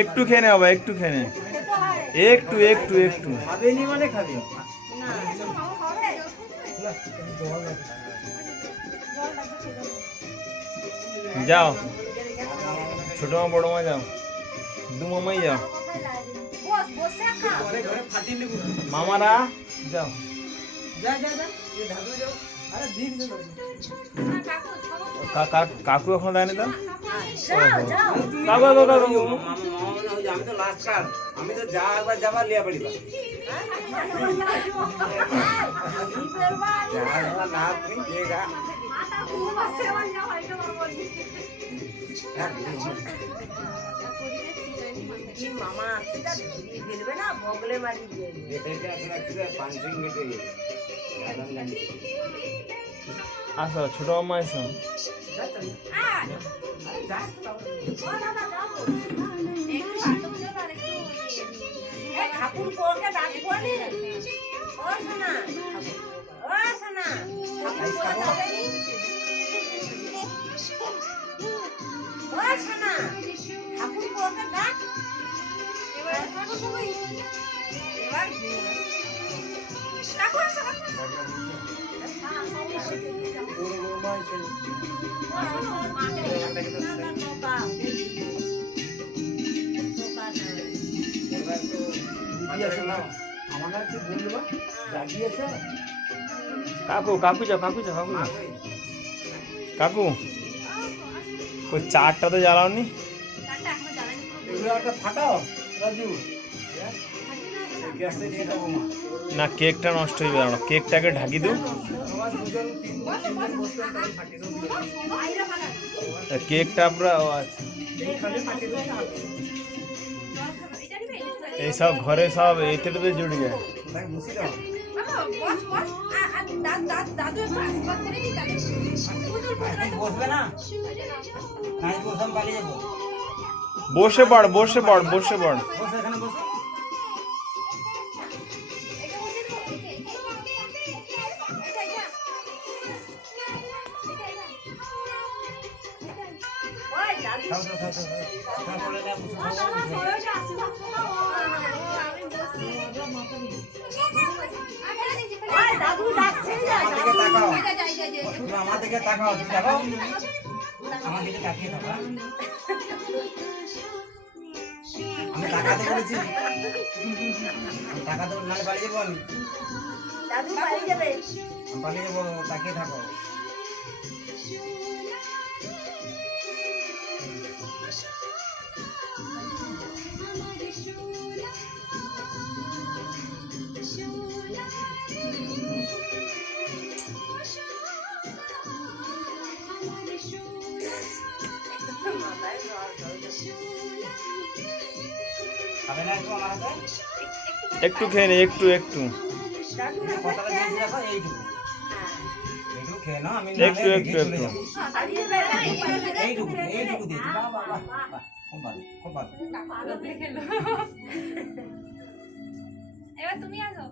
একটু খেয়ে নে বাবা, একটু খেয়ে নে, একটু একটু একটু খাবেনি মানে খাবি যাও, ছোট মা বড় মা যাও, দু মামাই যাও, মামারা যাও, কাকু এখন দেয়নি তো, কাকু কাকু কাকু আমি তো লাস্ট কার, আমি তো যা একবার যাবার লিয়া পড়িবা না তুমি দেগা মামা ফেলবে না বগলে মারি দিয়ে আসো ছোট মামা এসো, ঠাকুর কোকে ডাকবো নি ও সোনা ও সোনা ঠাকুর কোকে ডাকবি ও সোনা ঠাকুর কোকে ডাক এবার ঠাকুর কই এবার ঠাকুর আসো কাকু কাকু যাও, কাকু যাও, কাকু যাও, কাকু ওই চারটা তো জ্বালাওনি, ফাটাও রাজু না কেকটা নষ্ট হয়ে যাবে না, কেকটাকে ঢাকি দিও, কেকটা পুরা এই সব ঘরে সব এইটাতে জুড়ে যায়, বসবে না পালিয়ে যাবো বসে পড় বসে পড় বসে পড়, বসে এখানে বসে আমার দিকে তাকাও, আমার দিকে তাকিয়ে থাকা, আমি তাকাতে বলেছি, তাকাতে নাহলে পালিয়ে যাবো, আমি পালিয়ে যাবো, তাকিয়ে থাকো। একটু খেয়ে নে, একটু একটু একটু একটু একটু এবার তুমি আসো।